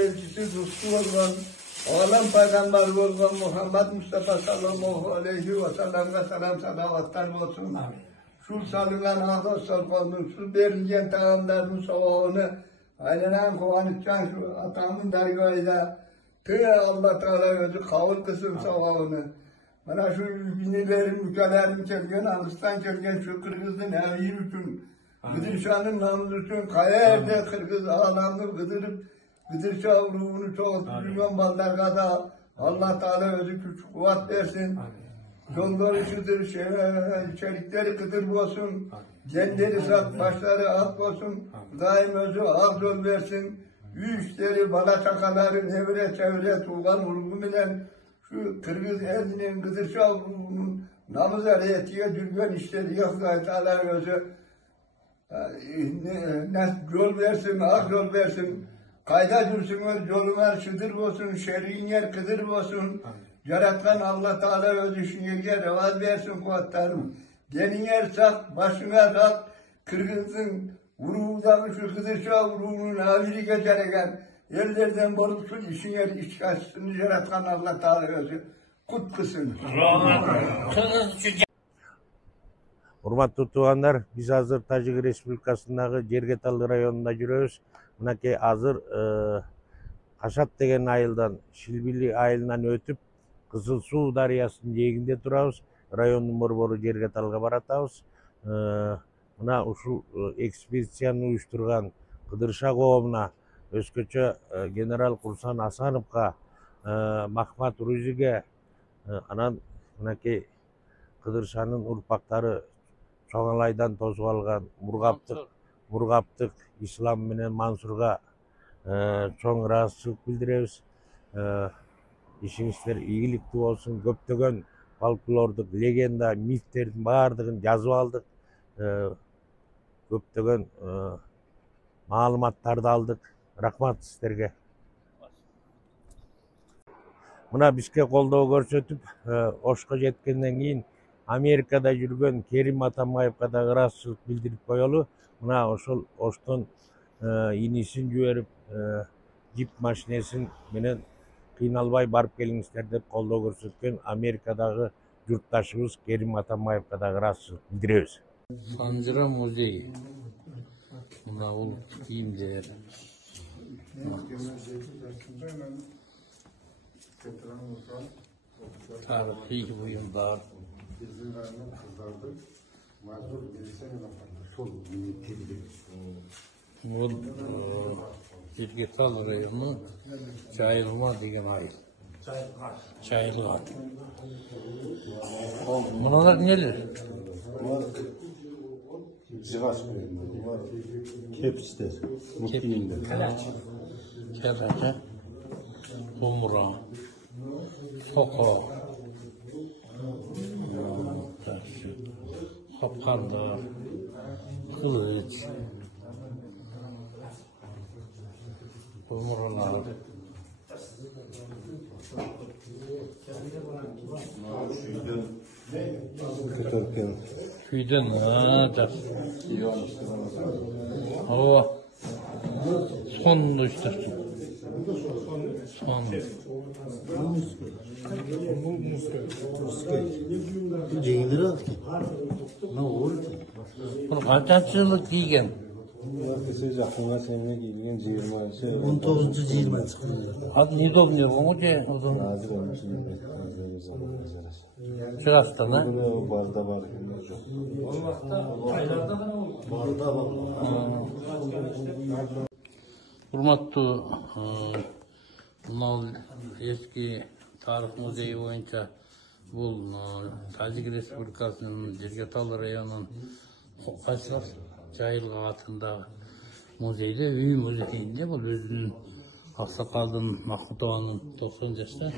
elçisi, dostu olan, alem peygamber olan Muhammed Mustafa sallallahu aleyhi ve sellem'e selam salavatlar olsun. Şu salınan ağda sarfanın, şu verilen tağamların savağını, aynen kovanıçcan şu atamın dergahıyla, Allah Teala özü kavul kısım savağını. Bana şu binilerim, ülkelerim çelgen, Ağustan çelgen şu Kırgız'ın evi üçün, Gıdırşan'ın namlı üçün, kaya evde Kırgız ağlamını Gıdırşa ruhunu çok milyon ballarga da Allah Teala özü güç kuvvet versin. Yolları şudur, çelikleri kıdır olsun, cenleri sak, başları ak olsun, daim özü ak yol versin. Üçleri, bala çakaları, nevre çevre, tuğan vurgu bilen, şu Kırgız elinin Gıdırşa ruhunun namız arayetiye dürgün işleri yok Teala özü. Yol versin, ak yol versin. Kayda dursunuz, yoluna şıdır olsun, şerrin yer kıdır olsun. Yaratkan Allah Teala öz işine revaz versin kuvvetlerim. Gelin yer sak, başına sak, Kırgız'ın vuruğundan şu Kıdırşa vuruğunun aviri geçerken, yerlerden bolup şu işin yer iç kaçsın, yaratkan Allah Teala özü kut kısın. Урматтуу туугандар, биз азыр Тажик Республикасындагы Жергетал районунда жүрөбүз. Мынакей азыр Кашат деген айылдан, Шилбили айылынан өтүп, Кызыл Суу дарыясынын жээгинде турабыз. Райондун борбору Жергеталга баратабыз. Мына ушул экспедицияны уюштурган Кыдырша коомуна, өзгөчө генерал Курсан Асановго, Махмат Рузиге, анан мынакей Кыдыршанын урпактары Чоңалайдан тосуп алган Мургаптык Ислам менен Мансурга чоң ыраазычылык билдиребиз. Ишиңиздер ийгиликтүү болсун. Көптөгөн фольклордук легенда, мифтердин баардыгын жазып алдык. Көптөгөн маалыматтарды алдык. Рахмат сиздерге. Мына бизге колдоо көрсөтүп, Ошко жеткенден кийин Америкада жүргөн Керим Атамбаевга да ыраазычылык билдирип коелу. Мына ошол Оштон инисин жиберип, жип машинесин менен кыйналбай барып келиңиздер деп колдоо көрсөткөн Америкадагы журтташыбыз Керим Атамбаевга да ыраазычылык билдиребиз. Санжыра музейи. Мына бул кийимдер. Тарихи буюмдар. Бул Жергетал району Жайылма деген айыл. Жайылма. Мыналар нелер? Жыгаш булар кепчтер, кийимдер. Келача. Kumra, Soko, Kapkandar, Kılıç, Kumralar, Füydün, da. O, sonunda işte. Жеңдер алды ки. Мына оор ки. Бұл қаншанчылық киген? Кесе жақынға сене киген 20-шы. 19-20 жылы. Ат неудобный болму же? Азыр оны Чыгастан, а? Барда бар экен жок. Барда бар. Урматтуу мынау эски тарых музейи боюнча бул Тажик Республикасынын Жергетал районунун Жайылга атындагы музейде, үй музейинде бул өзүнүн аксакалдын Махмутованын 90 жашта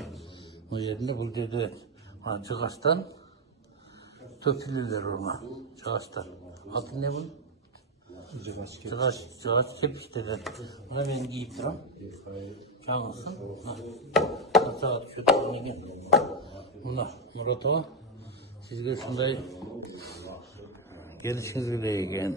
бул жеринде бул жерде жыгачтан төпүлүлөр бар. Жыгачтар. Аты эмне бул? Жыгач кепиштер. Мына мен кийип турам. Жаңылсын. Саат түшөт неге. Мына Муратова сизге ушундай келишиңиз керек экен.